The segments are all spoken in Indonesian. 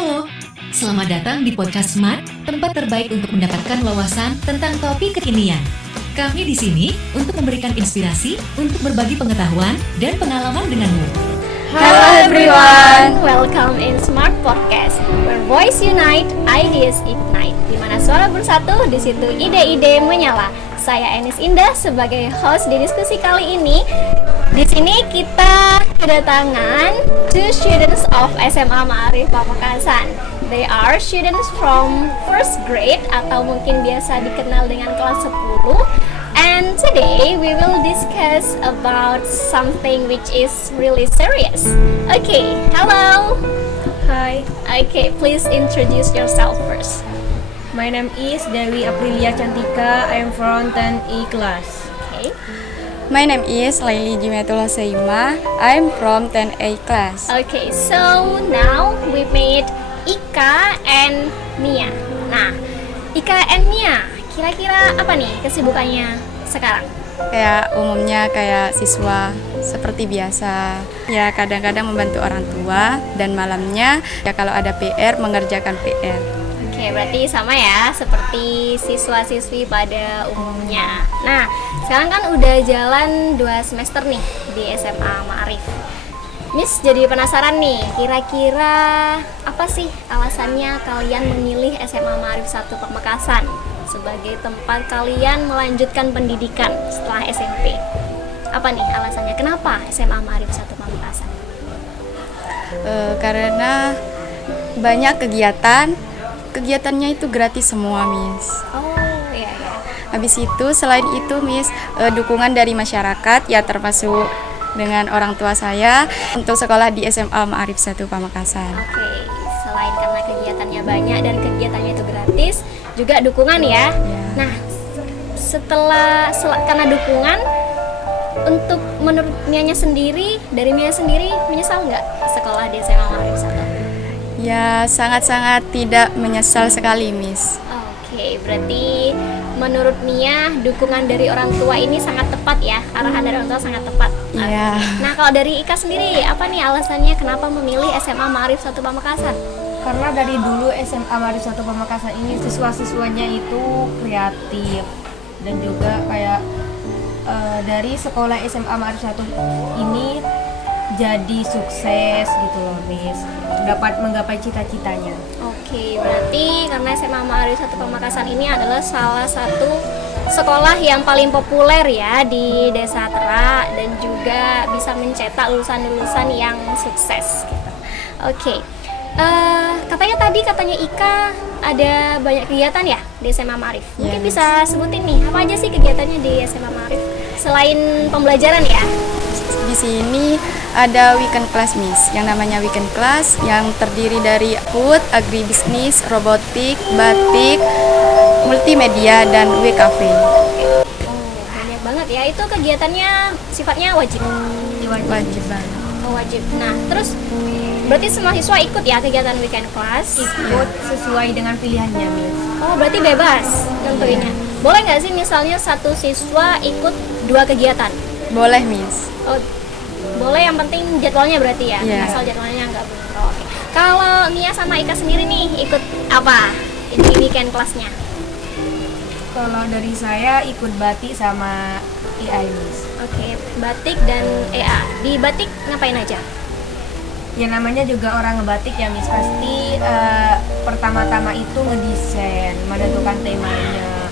Halo, selamat datang di Podcast Smart, tempat terbaik untuk mendapatkan wawasan tentang topik kekinian. Kami di sini untuk memberikan inspirasi, untuk berbagi pengetahuan dan pengalaman denganmu. Hello everyone, welcome in Smart Podcast, where voice unite, ideas ignite. Di mana suara bersatu, di situ ide-ide menyala. Saya Enis Indah sebagai host di diskusi kali ini. Di sini kita kedatangan two students of SMA Ma'arif Pamekasan. They are students from first grade atau mungkin biasa dikenal dengan kelas 10. And today we will discuss about something which is really serious. Okay, hello. Hi, Okay, please introduce yourself first. my name is Dewi Aprilia Cantika. I am from 10E class. Okay. My name is Laili Jumiatullah Saima. I'm from 10A class. Okay, so now we meet Ika and Mia. Nah, Ika and Mia, kira-kira apa nih kesibukannya sekarang? Kayak umumnya kayak siswa seperti biasa. Ya kadang-kadang membantu orang tua dan malamnya ya kalau ada PR mengerjakan PR. Oke, berarti sama ya seperti siswa-siswi pada umumnya. Nah, sekarang kan udah jalan 2 semester nih di SMA Ma'arif. Miss jadi penasaran nih, kira-kira apa sih alasannya kalian memilih SMA Ma'arif 1 Pamekasan sebagai tempat kalian melanjutkan pendidikan setelah SMP? Apa nih alasannya? Kenapa SMA Ma'arif 1 Pamekasan? Karena banyak kegiatannya itu gratis semua, Miss. Oh, iya ya. Habis itu selain itu, Miss, dukungan dari masyarakat ya termasuk dengan orang tua saya untuk sekolah di SMA Ma'arif 1 Pamekasan. Oke, selain karena kegiatannya banyak dan kegiatannya itu gratis, juga dukungan ya. Nah, karena dukungan, untuk menurut Mianya sendiri, dari Mia sendiri menyesal nggak sekolah di SMA Ma'arif 1? Ya sangat-sangat tidak menyesal sekali, Miss. Oke, berarti menurut Mia dukungan dari orang tua ini sangat tepat ya, arahan dari orang tua sangat tepat. Iya. Nah, kalau dari Ika sendiri, apa nih alasannya kenapa memilih SMA Ma'arif 1 Pamekasan? Karena dari dulu SMA Ma'arif 1 Pamekasan ini siswa-siswanya itu kreatif dan juga kayak dari sekolah SMA Ma'arif 1 ini jadi sukses gitu loh, Miss. Dapat menggapai cita-citanya. Oke, berarti karena SMA Ma'arif 1 Pamekasan ini adalah salah satu sekolah yang paling populer ya di Desa Tera dan juga bisa mencetak lulusan-lulusan yang sukses gitu. Oke. Katanya Ika ada banyak kegiatan ya di SMA Ma'arif. Mungkin bisa sebutin nih apa aja sih kegiatannya di SMA Ma'arif selain pembelajaran ya? Di sini ada weekend class, Miss. Yang namanya weekend class yang terdiri dari food, agribisnis, robotik, batik, multimedia, dan WKV. Oh, banyak banget ya. Itu kegiatannya sifatnya wajib. Wajib banget. Oh, wajib. Nah, terus berarti semua siswa ikut ya kegiatan weekend class? Ikut sesuai dengan pilihannya, Miss. Oh, berarti bebas tentunya. Boleh nggak sih misalnya satu siswa ikut 2 kegiatan? Boleh, Miss. Oh, boleh, yang penting jadwalnya berarti ya. Iya. Asal jadwalnya nggak benar. Oh, oke. Kalau Mia sama Ika sendiri nih ikut apa di weekend kelasnya? Kalau dari saya ikut batik sama EI, Miss. Oke, batik dan EA. Di batik ngapain aja? Ya namanya juga orang ngebatik ya, Miss. Pasti pertama-tama itu ngedesain, menentukan temanya.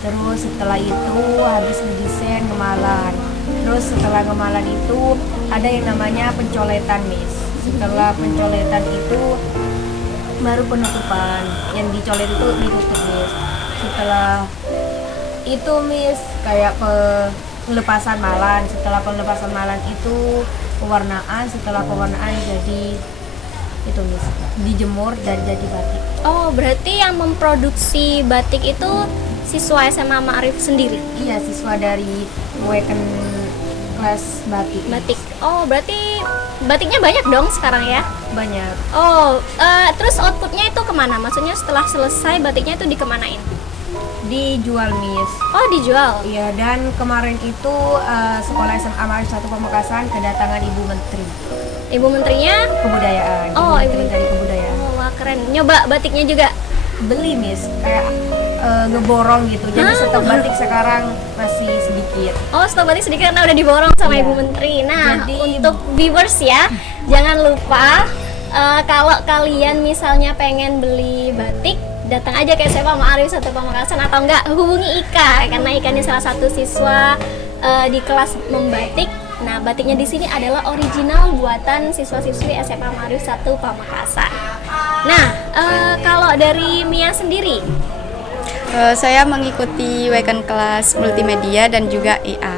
Terus setelah itu habis ngedesain ngemalan. Terus setelah ngemalan itu ada yang namanya pencoletan, Miss. Setelah pencoletan itu baru penutupan. Yang dicolet itu ditutup, Miss. Setelah itu, Miss, kayak pelepasan malan. Setelah pelepasan malan itu pewarnaan. Setelah pewarnaan jadi itu, Miss, dijemur dan jadi batik. Oh, berarti yang memproduksi batik itu siswa SMA Ma'arif sendiri? Iya, siswa dari weekend kelas batik. Batik. Oh, berarti batiknya banyak dong sekarang ya? Banyak. Oh, terus outputnya itu kemana? Maksudnya setelah selesai batiknya itu dikemanain? Dijual, Miss. Oh, dijual? Iya, dan kemarin itu sekolah SMA Ma'arif 1 Pamekasan kedatangan Ibu Menteri Ibu Menterinya? Kebudayaan. Oh, Ibu Menteri dari Kebudayaan. Oh, wah, Wah keren. Nyoba batiknya juga? Beli Miss, kayak ngeborong gitu. Jadi stok batik sekarang masih sedikit. Oh, stok batik sedikit karena udah diborong sama Iya. Ibu Menteri. Nah, Jadi- untuk viewers ya, jangan lupa kalau kalian misalnya pengen beli batik, datang aja ke SMA Ma'arif 1 Pamekasan atau enggak hubungi Ika karena Ika ini salah satu siswa di kelas membatik. Nah, batiknya di sini adalah original buatan siswa-siswi SMA Ma'arif 1 Pamekasan. Nah, kalau dari Mia sendiri, Saya mengikuti weekend kelas multimedia dan juga EA.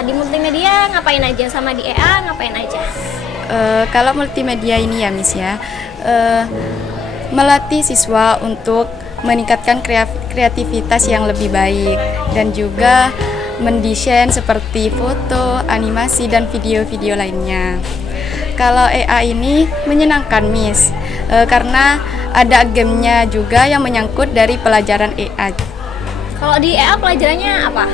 di multimedia ngapain aja sama di EA ngapain aja? Kalau multimedia ini ya Miss ya, melatih siswa untuk meningkatkan kreativitas yang lebih baik dan juga mendesain seperti foto, animasi dan video-video lainnya. Kalau EA ini menyenangkan Miss, karena ada gamenya juga yang menyangkut dari pelajaran EA. Kalau di EA pelajarannya apa?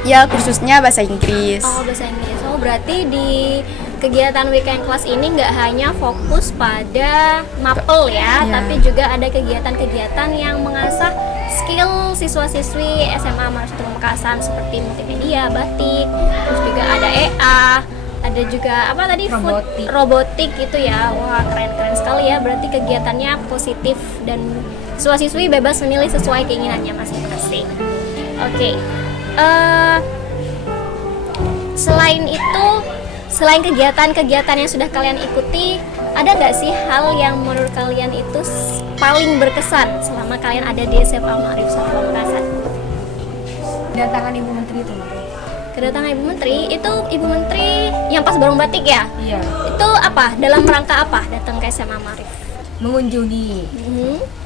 Ya khususnya bahasa Inggris. Oh, bahasa Inggris. Oh, berarti di kegiatan weekend class ini nggak hanya fokus pada mapel ya, Iya. tapi juga ada kegiatan-kegiatan yang mengasah skill siswa-siswi SMA Ma'arif 1 Pamekasan seperti multimedia, batik, terus juga ada EA, ada juga apa tadi robotik gitu ya. Wah, keren-keren sekali ya. Berarti kegiatannya positif dan siswa-siswi bebas memilih sesuai keinginannya masing-masing. Oke. Selain kegiatan-kegiatan yang sudah kalian ikuti, ada nggak sih hal yang menurut kalian itu paling berkesan selama kalian ada di SMA Ma'arif 1 Pamekasan? Kedatangan Ibu Menteri itu. Kedatangan Ibu Menteri, itu Ibu Menteri yang pas bareng batik ya? Iya. Itu apa? Dalam rangka apa datang ke SMA Ma'arif? Mengunjungi Mhm.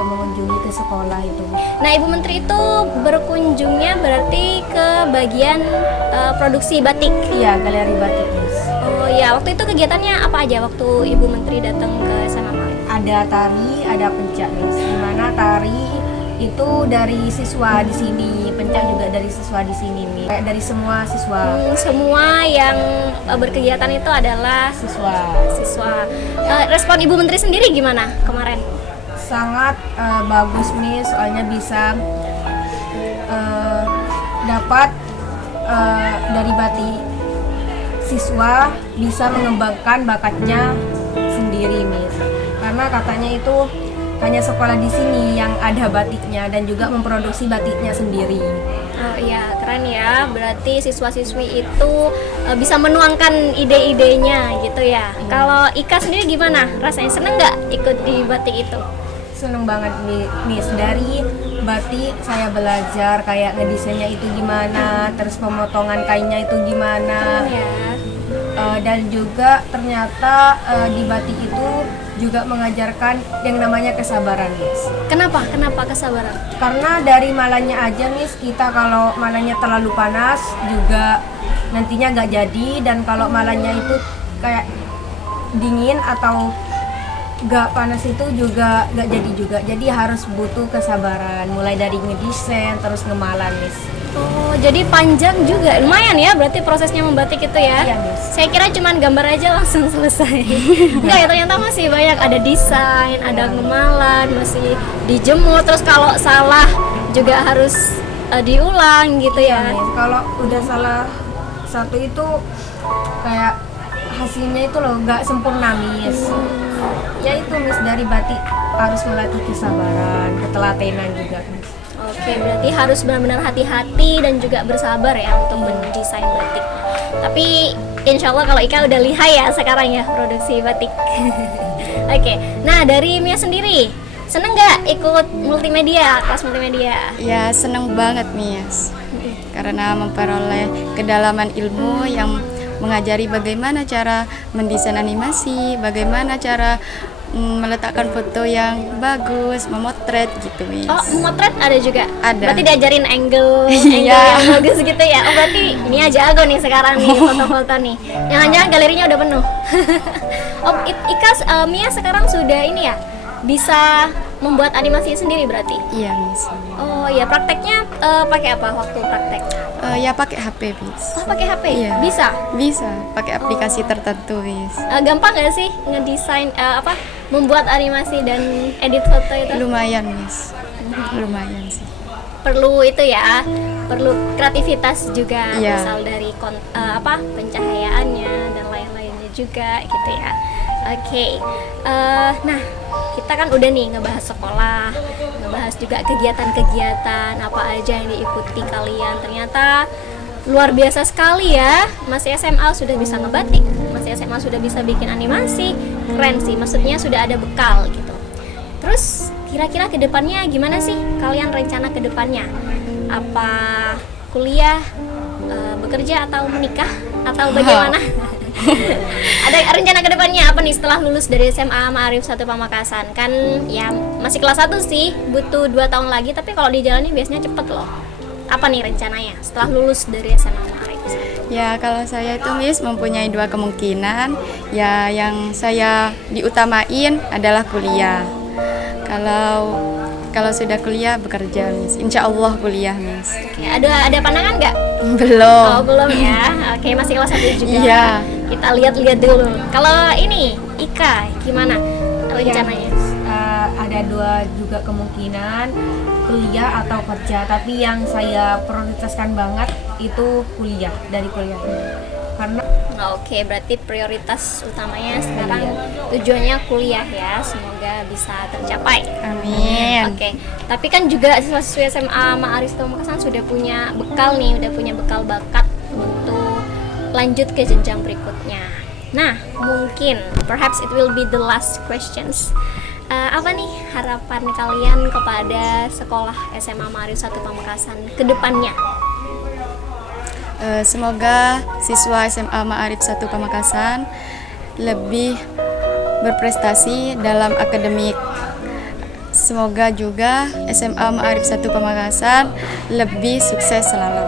mengunjungi ke sekolah itu. Nah, Ibu Menteri itu berkunjungnya berarti ke bagian produksi batik. Iya, galeri batik Miss. Oh ya, waktu itu kegiatannya apa aja waktu Ibu Menteri datang ke SMA Ma'arif? Ada tari, ada pencak Miss. Dimana tari itu dari siswa di sini, pencak juga dari siswa di sini Miss. Kayak dari semua siswa. Semua yang berkegiatan itu adalah siswa. Respon Ibu Menteri sendiri gimana kemarin? Sangat bagus Miss, soalnya bisa dapat dari batik siswa bisa mengembangkan bakatnya sendiri Miss. Karena katanya itu hanya sekolah di sini yang ada batiknya dan juga memproduksi batiknya sendiri. Oh iya, keren ya. Berarti siswa-siswi itu bisa menuangkan ide-idenya gitu ya. Kalau Ika sendiri gimana? Rasanya seneng nggak ikut di batik itu? Seneng banget Miss, dari batik saya belajar kayak ngedesainnya itu gimana, terus pemotongan kainnya itu gimana. Ya. Dan juga ternyata di batik itu juga mengajarkan yang namanya kesabaran Miss. Kenapa kesabaran? Karena dari malanya aja Miss, kita kalau malanya terlalu panas juga nantinya nggak jadi, dan kalau malanya itu kayak dingin atau nggak panas itu juga nggak jadi juga. Jadi harus butuh kesabaran, mulai dari ngedesain terus ngemalan Miss. Oh, jadi panjang juga. Lumayan ya berarti prosesnya membatik itu ya. Iya, Miss. Saya kira cuman gambar aja langsung selesai. Enggak ya, ternyata masih banyak, ada desain, ada ngemalan, masih dijemur, terus kalau salah juga harus diulang gitu ya. Miss, kalau udah salah satu itu kayak hasilnya itu loh nggak sempurna Miss. Ya itu Miss, dari batik harus melatih kesabaran, ketelatenan juga Miss. Oke, berarti harus benar-benar hati-hati dan juga bersabar ya untuk mendesain batik. Tapi insya Allah kalau Ika udah lihai ya sekarang ya produksi batik. Oke, nah dari Mia sendiri, seneng nggak ikut multimedia, kelas multimedia? Ya senang banget Miss, karena memperoleh kedalaman ilmu yang mengajari bagaimana cara mendesain animasi, bagaimana cara meletakkan foto yang bagus, memotret gitu Miss. Oh, memotret ada juga? Ada. Berarti diajarin angle Iya. yang bagus gitu ya? Oh berarti ini aja jago nih sekarang nih foto-foto nih. Jangan-jangan galerinya udah penuh. Oh, Ika, Mia sekarang sudah ini ya? Bisa membuat animasi sendiri berarti? Iya Miss. Oh ya, prakteknya pakai apa waktu praktek? Ya pakai HP bis. Oh, pakai HP? Iya. Bisa? Pakai aplikasi tertentu bis. Gampang nggak sih ngedesain membuat animasi dan edit foto itu? Lumayan bis. Lumayan sih. Perlu itu ya, perlu kreativitas juga, Iya. misal dari pencahayaannya dan lain-lainnya juga gitu ya. Oke. Nah, kita kan udah nih ngebahas sekolah, ngebahas juga kegiatan-kegiatan apa aja yang diikuti kalian. Ternyata luar biasa sekali ya, masih SMA sudah bisa ngebatik, masih SMA sudah bisa bikin animasi, keren sih, maksudnya sudah ada bekal gitu. Terus kira-kira kedepannya gimana sih kalian, rencana kedepannya? Apa kuliah, bekerja, atau menikah, atau bagaimana? Ada rencana kedepannya apa nih setelah lulus dari SMA Ma'arif 1 Pamekasan? Kan ya masih kelas 1 sih, butuh 2 tahun lagi, tapi kalau dijalani biasanya cepet loh. Apa nih rencananya setelah lulus dari SMA Ma'arif 1? Ya kalau saya itu Miss mempunyai 2 kemungkinan. Ya yang saya diutamain adalah kuliah. Kalau sudah kuliah bekerja Miss. Insya Allah kuliah Miss. Oke, ada pandangan nggak? Belum. Oh belum ya. Oke, masih kelas 1 juga. Iya. Kita lihat-lihat dulu. Kalau ini Ika gimana rencananya? Ada 2 juga kemungkinan, kuliah atau kerja, tapi yang saya prioritaskan banget itu kuliah, dari kuliah karena Oke, berarti prioritas utamanya sekarang tujuannya kuliah ya. Semoga bisa tercapai. Amin. Oke, tapi kan juga siswa-siswi SMA Ma'arif Pamekasan sudah punya bekal nih, udah punya bekal bakat untuk lanjut ke jenjang berikutnya. Nah, mungkin perhaps it will be the last questions. Apa nih harapan kalian kepada sekolah SMA Ma'arif 1 Pamekasan ke depannya? Semoga siswa SMA Ma'arif 1 Pamekasan lebih berprestasi dalam akademik. Semoga juga SMA Ma'arif 1 Pamekasan lebih sukses selalu.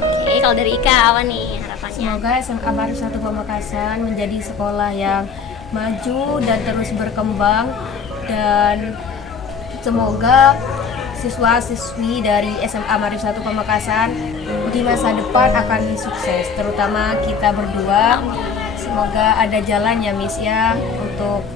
Oke, kalau dari Ika apa nih harapannya? semoga SMA Ma'arif 1 Pamekasan menjadi sekolah yang maju dan terus berkembang, dan semoga siswa-siswi dari SMA Ma'arif 1 Pamekasan di masa depan akan sukses, terutama kita berdua. Semoga ada jalan ya Miss ya untuk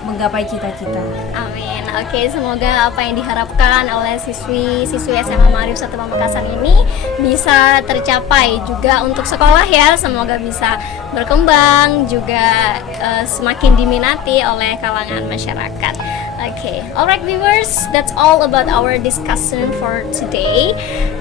menggapai cita-cita. Amin. Oke, semoga apa yang diharapkan oleh siswi SMA Ma'arif 1 Pamekasan ini bisa tercapai juga untuk sekolah ya. Semoga bisa berkembang juga semakin diminati oleh kalangan masyarakat. Okay, alright viewers, that's all about our discussion for today.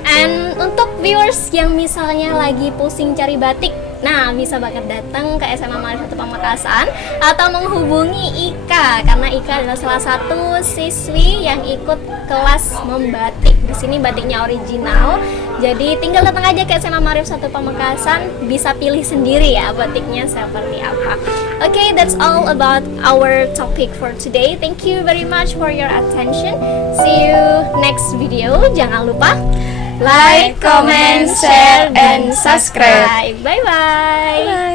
And untuk viewers yang misalnya lagi pusing cari batik, nah bisa banget datang ke SMA Ma'arif 1 Pamekasan atau menghubungi Ika, karena Ika adalah salah satu siswi yang ikut kelas membatik. Di sini batiknya original, jadi tinggal datang aja ke SMA Ma'arif 1 Pamekasan, bisa pilih sendiri ya batiknya seperti apa. Okay, that's all about our topic for today. Thank you very much for your attention. See you next video. Jangan lupa Like, comment, share, and subscribe. Bye bye.